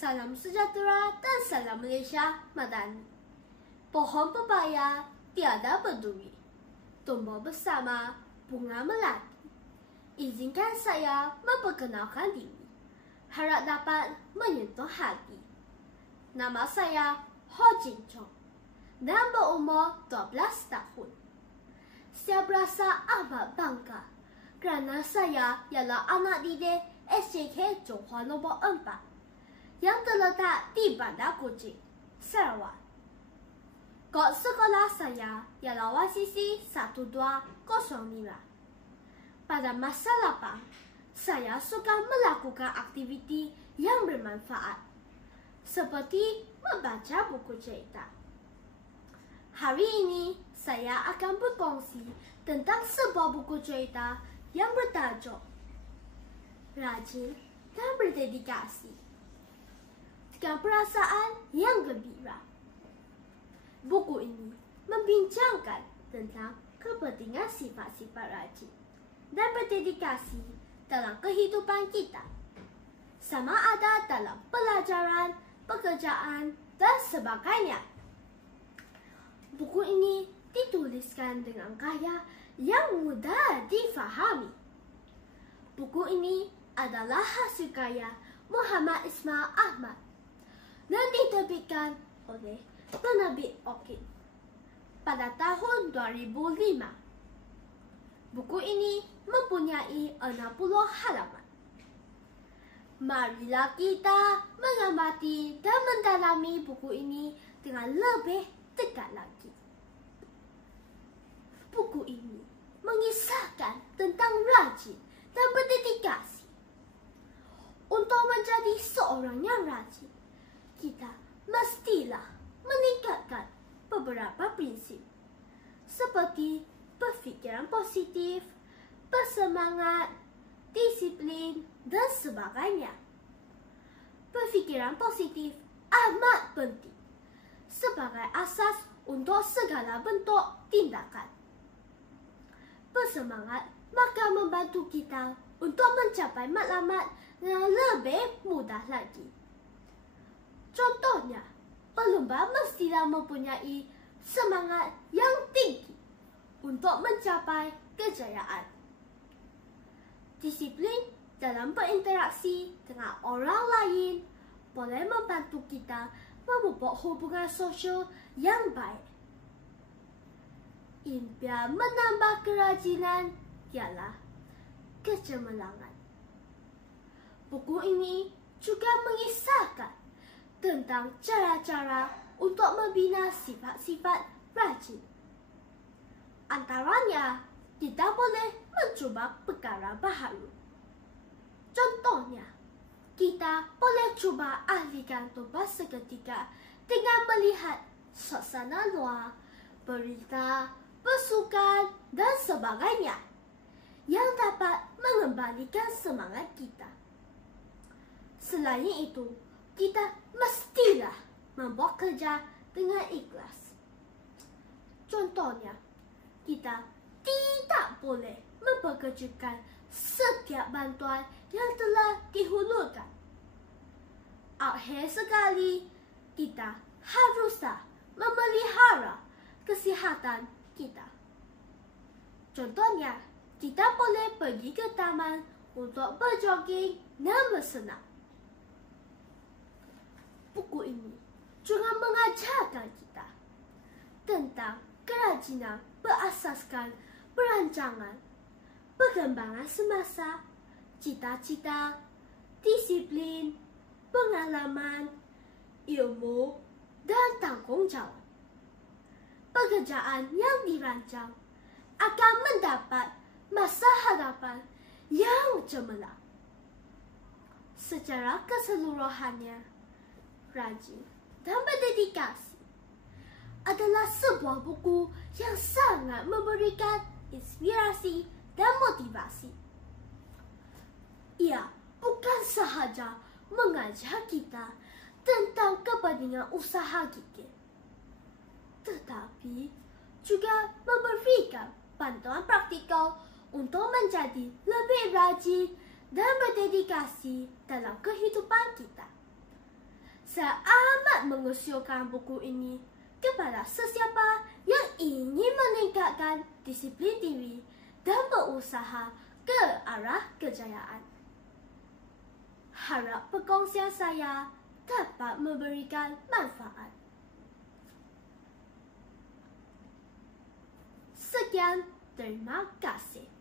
Salam sejahtera dan salam Malaysia Madani. Pohon pepaya tiada berduri, tumbuh bersama bunga melati. Izinkan saya memperkenalkan diri, harap dapat menyentuh hati. Nama saya Ho Jin Chong dan berumur 12 tahun. Saya berasa amat bangga kerana saya ialah anak didik SJK Johor nombor 4 yang terletak di Bandar Kuching, Sarawak. Kod sekolah saya ialah YCC 1209. Pada masa lapang, saya suka melakukan aktiviti yang bermanfaat, seperti membaca buku cerita. Hari ini, saya akan berkongsi tentang sebuah buku cerita yang bertajuk Rajin dan Berdedikasi, dengan perasaan yang gembira. Buku ini membincangkan tentang kepentingan sifat-sifat rajin dan berdedikasi dalam kehidupan kita, sama ada dalam pelajaran, pekerjaan dan sebagainya. Buku ini dituliskan dengan gaya yang mudah difahami. Buku ini adalah hasil karya Muhammad Ismail Ahmad dan diterbitkan oleh penerbit Orchid pada tahun 2005. Buku ini mempunyai 60 halaman. Marilah kita mengamati dan mendalami buku ini dengan lebih dekat lagi. Buku ini mengisahkan tentang rajin dan berdedikasi. Untuk menjadi seorang yang rajin, kita mestilah meningkatkan beberapa prinsip seperti berfikiran positif, bersemangat, disiplin dan sebagainya. Berfikiran positif amat penting sebagai asas untuk segala bentuk tindakan. Bersemangat maka membantu kita untuk mencapai matlamat dengan lebih mudah lagi. Contohnya, pelumba mestilah mempunyai semangat yang tinggi untuk mencapai kejayaan. Disiplin dalam berinteraksi dengan orang lain boleh membantu kita memupuk hubungan sosial yang baik. Impian menambah kerajinan ialah kecemerlangan. Buku ini juga mengisahkan tentang cara-cara untuk membina sifat-sifat rajin. Antaranya, kita boleh mencuba perkara baharu. Contohnya, kita boleh cuba ahlikan tugas seketika dengan melihat suasana luar, berita, bersukan dan sebagainya yang dapat mengembalikan semangat kita. Selain itu, kita mestilah membuat kerja dengan ikhlas. Contohnya, kita tidak boleh memperkecilkan setiap bantuan yang telah dihulurkan. Akhir sekali, kita haruslah memelihara kesihatan kita. Contohnya, kita boleh pergi ke taman untuk berjogging dan bersenam. Buku ini juga mengajarkan kita tentang kerajinan berasaskan perancangan, perkembangan semasa, cita-cita, disiplin, pengalaman, ilmu, dan tanggungjawab. Pekerjaan yang dirancang akan mendapat masa hadapan yang cemerlang. Secara keseluruhannya, Rajin dan Berdedikasi adalah sebuah buku yang sangat memberikan inspirasi dan motivasi. Ia bukan sahaja mengajar kita tentang kepentingan usaha gigit, tetapi juga memberikan bantuan praktikal untuk menjadi lebih rajin dan berdedikasi dalam kehidupan kita. Saya amat mengusulkan buku ini kepada sesiapa yang ingin meningkatkan disiplin diri dan berusaha ke arah kejayaan. Harap perkongsian saya dapat memberikan manfaat. Sekian, terima kasih.